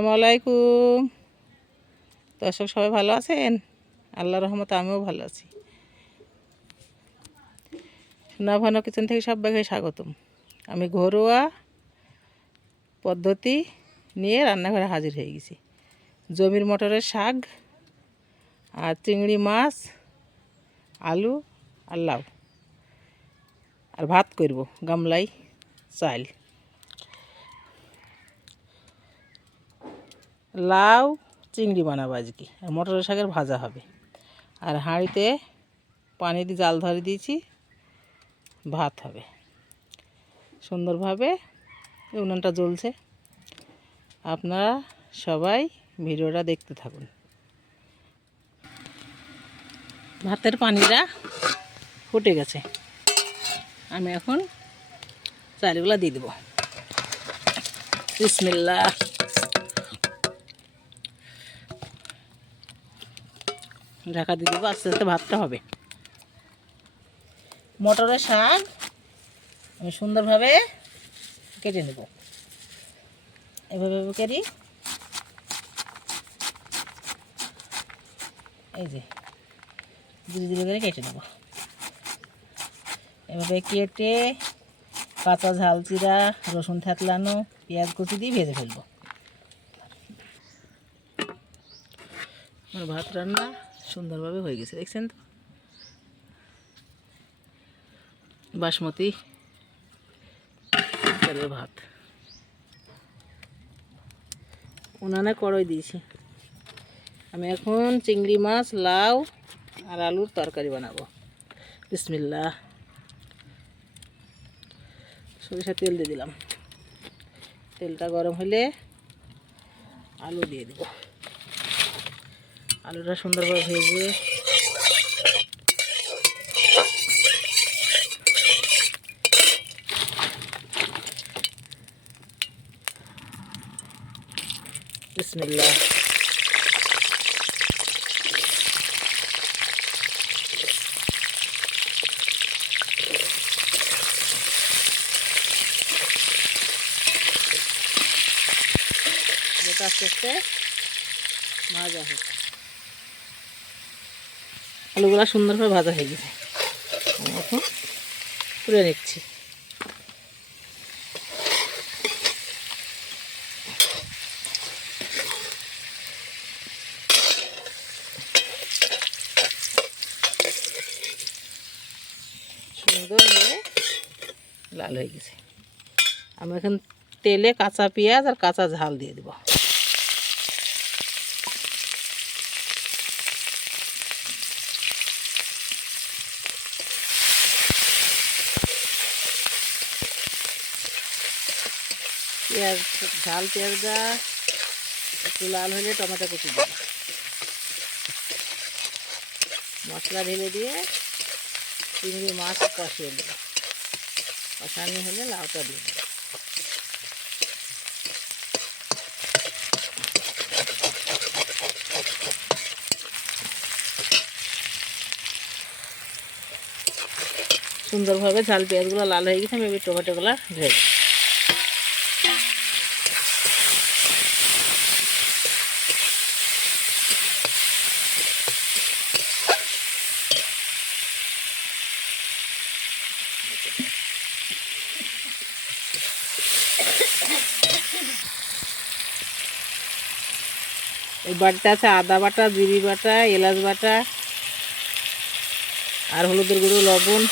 আসসালামু আলাইকুম। দর্শক সবাই ভালো আছেন? আল্লাহর রহমতে আমিও ভালো আছি। সোনাভানো কিচেন থেকে সবাইকে স্বাগতম। আমি ঘরোয়া পদ্ধতি নিয়ে রান্নাঘরে হাজির হয়ে গেছি। জমির মটরের শাক আর চিংড়ি মাছ, আলু আর লাউ, আর ভাত করব গামলাই চাল। লাউ চিংড়ি বানাবো আজকে, আর মটরের শাকের ভাজা হবে। আর হাঁড়িতে পানি দিয়ে জাল ধরে দিয়েছি, ভাত হবে সুন্দরভাবে। উনুনটা জ্বলছে। আপনারা সবাই ভিডিওটা দেখতে থাকুন। ভাতের পানিটা ফুটে গেছে, আমি এখন চালগুলো দিয়ে দেবো। বিসমিল্লাহ। ঢাকা দিয়ে দেবো, আস্তে আস্তে ভাতটা হবে। মটরের শাক আমি সুন্দরভাবে কেটে নেব, এভাবে কেটে, এই যে ধীরে ধীরে করে কেটে নেব। এভাবে কেটে কাঁচা ঝাল চিরা, রসুন থেতলানো, পেঁয়াজ কুচি দিয়ে ভেজে ফেলবো। আমার ভাত রান্না সুন্দরভাবে হয়ে গেছে, দেখছেন তো। বাসমতি চালের ভাত। উনানে কড়াই দিয়েছি। আমি এখন চিংড়ি মাছ, লাউ আর আলুর তরকারি বানাবো। বিসমিল্লাহ। সরিষার তেল দিয়ে দিলাম। তেলটা গরম হলে আলু দিয়ে দেব। আলুটা সুন্দরভাবে ভেজে বিসমিল্লাহ। যেটা আস্তে আস্তে ভাজা হোক। আলুগুলো সুন্দরভাবে ভাজা হয়ে গেছে, এখন তুলে নিচ্ছি। সুন্দর হয়ে লাল হয়ে গেছে। আমি এখন তেলে কাঁচা পেঁয়াজ আর কাঁচা ঝাল দিয়ে দেব। পেঁয়াজ ঝাল পেঁয়াজটা একটু লাল হলে টমেটো কুচি দেব। মশলা ঢেলে দিয়ে চিংড়ি মাছ কষিয়ে দেব। কষানি হলে লাউটা দিয়ে দেব। সুন্দরভাবে ঝাল পেঁয়াজগুলো লাল হয়ে গেছে, আমি এবার টমেটোগুলো ঢেলে দেব। এই বাটিতে আছে আদা বাটা, জিরি বাটা, এলাচ বাটা আর হলুদের গুঁড়ো, লবণ,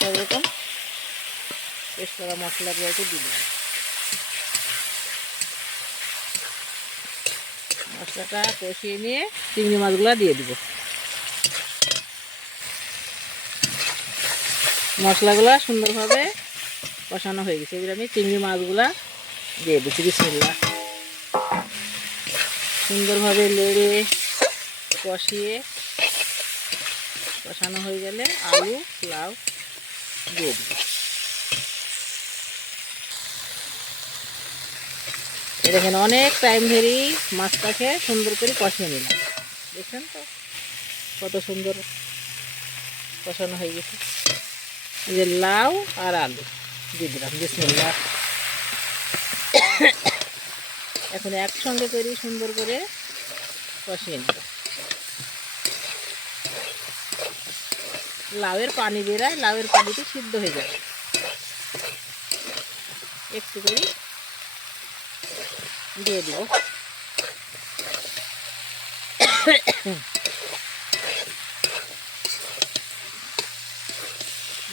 সব রকম পেস্ট করা মশলাগুলো একটু দিয়ে দেবো। মশলাটা কষিয়ে নিয়ে চিংড়ি মাছগুলো দিয়ে দিব। মশলাগুলো সুন্দরভাবে কষানো হয়ে গেছে, এবার আমি চিংড়ি মাছগুলা দিয়ে দিচ্ছি। বিসমিল্লাহ। সুন্দরভাবে নেড়ে কষিয়ে কষানো হয়ে গেলে আলু লাউ দিয়ে দিব। দেখেন অনেক টাইম ধরেই মাছটাকে সুন্দর করে কষিয়ে নিলাম। দেখছেন তো কত সুন্দর কষানো হয়ে গেছে। এই যে লাউ আর আলু দিয়ে দিলাম। বিসমিল্লাহ। এখন একসঙ্গে করে সুন্দর করে কষিয়ে নেব। লাউয়ের পানি বেরায়, লাউয়ের পানিতে সিদ্ধ হয়ে যাবে। একটু করে দিয়ে দেব।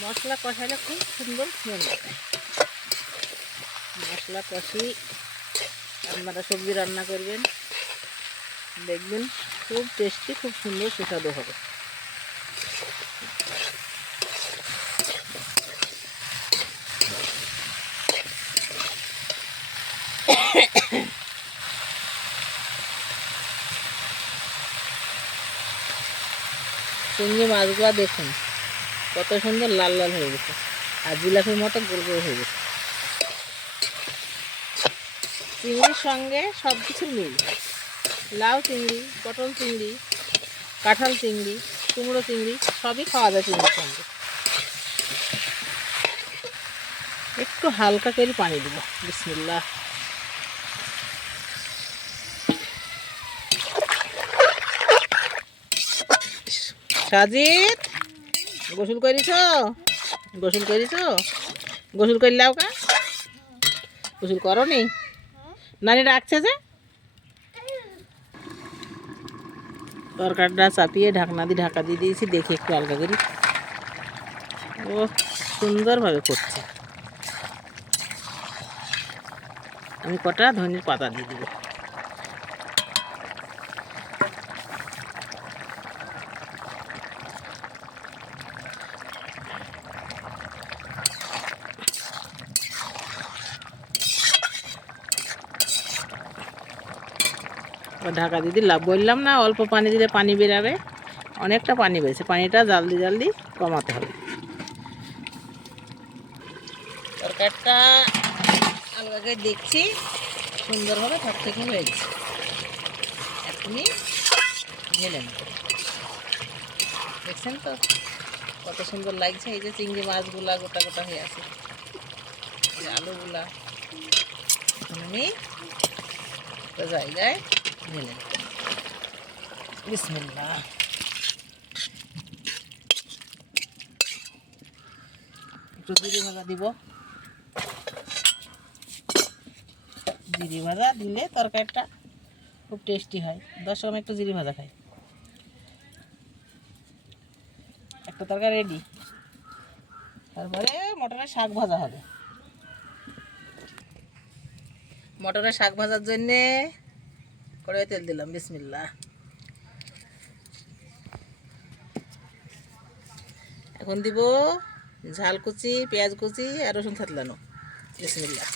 মশলা কষালে খুব সুন্দর স্মেল হয়। মশলা কষি আপনারা সবজি রান্না করবেন, দেখবেন খুব টেস্টি, খুব সুন্দর সুস্বাদু হবে। চিংড়ি মাছগুলো দেখুন কত সুন্দর লাল লাল হয়ে গেছে, আর জিলাপির মতো গোল গোল হয়ে গেছে। চিংড়ির সঙ্গে সব কিছুর মিল, লাউ চিংড়ি, পটল চিংড়ি, কাঁঠাল চিংড়ি, কুমড়ো চিংড়ি সবই খাওয়া যায় চিংড়ির সঙ্গে। একটু হালকা করে পানি দিব। বিসমিল্লাহ। সাজিদ, গোসল করিস? গোসল করিস? গোসল করলাও কা? গোসল করো নি? নানি ডাকছে যে। তরকারিটা চাপিয়ে ঢাকনা দিয়ে ঢাকা দিয়ে দিয়েছি, দেখি একটু হালকা করি। ও সুন্দরভাবে করছে। আমি কটা ধনির পাতা দিয়ে দিব। ঢাকা দিয়ে দিলাম। বললাম না অল্প পানি দিলে পানি বেরাবে, অনেকটা পানি বেরোছে। পানিটা জলদি জলদি কমাতে হবে। তরকারিটা আলগাকে দেখছি সুন্দরভাবে থকথকে হয়ে গেছে। এখনই ঢেলে নেব। দেখছেন তো কত সুন্দর লাগছে। এই যে চিংড়ি মাছগুলা গোটা গোটা হয়ে আছে, এই আলুগুলা আমি একটা জায়গায় ঢেলে নেব। বিসমিল্লাহ। একটু জিরে ভাজা দিব। জিরে ভাজা দিলে তরকারিটা খুব টেস্টি হয়। দর্শক আমি একটু জিরে ভাজা খাই। একটা তরকারি রেডি। তারপরে মটরের শাক ভাজা হবে। মটরের শাক ভাজার জন্যে কড়াইয়ে তেল দিলাম। বিসমিল্লাহ। এখন দিব ঝাল কুচি, পেঁয়াজ কুচি আর রসুন থাতলানো। বিসমিল্লাহ।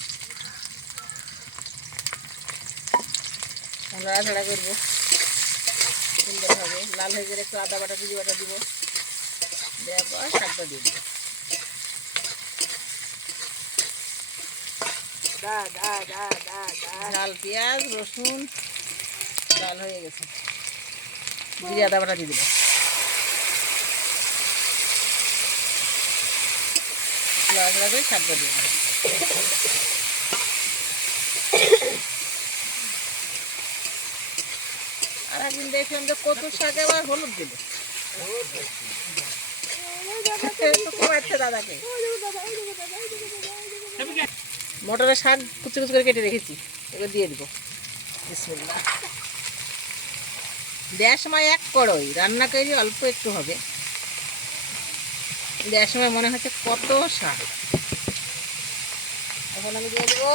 নাড়াচাড়া করবো সুন্দরভাবে। লাল হয়ে গেলে একটু আদা বাটা, জিরে বাটা দিব। দেওয়ার পর শাকটা দিয়ে দিব। ঝাল পেঁয়াজ রসুন লাল হয়ে গেছে, জিরে আদা বাটা দিয়ে দিলাম। নাড়াচাড়া করে শাকটা দিয়ে দিলাম। আর একদিন দেখলাম যে কচুর শাকে আবার হলুদ দিল। দাদাকে মটরের শাক কুচি কুচি করে কেটে রেখেছি, এবার দিয়ে দিব। বিসমিল্লাহ। দেওয়ার সময় এক কড়াই রান্না করি, অল্প একটু হবে। দেওয়ার সময় মনে হচ্ছে কত শাক। এখন আমি দিয়ে দেবো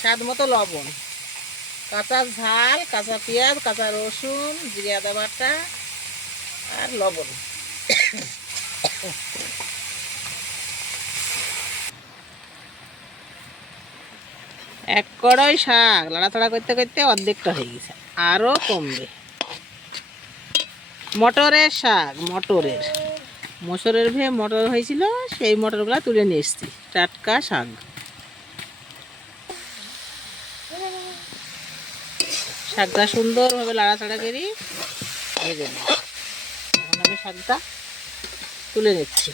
স্বাদ মতো লবণ, কাঁচা ঝাল, কাঁচা পেঁয়াজ, কাঁচা রসুন, জিরে আদা বাটা আর লবণ। এক কড়াই শাক লাড়াচাড়া করতে করতে অর্ধেকটা হয়ে গেছে, আরও কমবে। মটরের শাক, মসুরের মটর হয়েছিল, সেই মটরগুলো তুলে নিয়ে এসেছি। টাটকা শাক। শাকটা সুন্দরভাবে লাড়াচাড়া করি ভেজে নিই। এখন আমি শাকটা তুলে নিচ্ছি।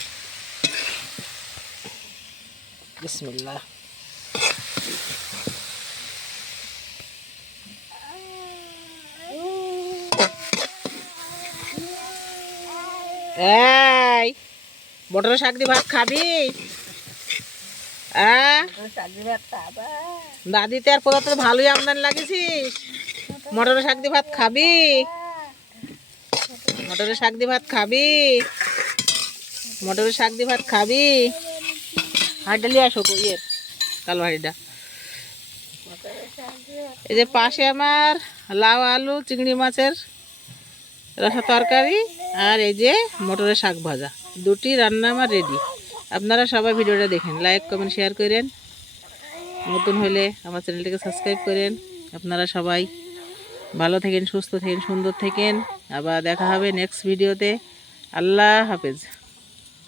বিসমিল্লাহ। এই মটরের শাক দিয়ে ভাত খাবি? দাদিতে আর কোথাও তো ভালোই আমদানি লাগেছিস। মটরের শাক দিয়ে ভাত খাবি? মটরের শাক দিয়ে ভাত খাবি? মটরের শাক দিয়ে ভাত খাবি? হাঁড়িটা নিয়ে আসো ইয়ের কালো হাঁড়িটা। এই যে পাশে আমার লাউ আলু চিংড়ি মাছের রসা তরকারি আর এই যে মটরের শাক ভাজা, দুটি রান্না আমার রেডি। আপনারা সবাই ভিডিওটা দেখেন, লাইক কমেন্ট শেয়ার করেন, নতুন হলে আমার চ্যানেলটিকে সাবস্ক্রাইব করেন। আপনারা সবাই ভালো থাকেন, সুস্থ থাকেন, সুন্দর থাকেন। আবার দেখা হবে নেক্সট ভিডিওতে। আল্লাহ হাফেজ।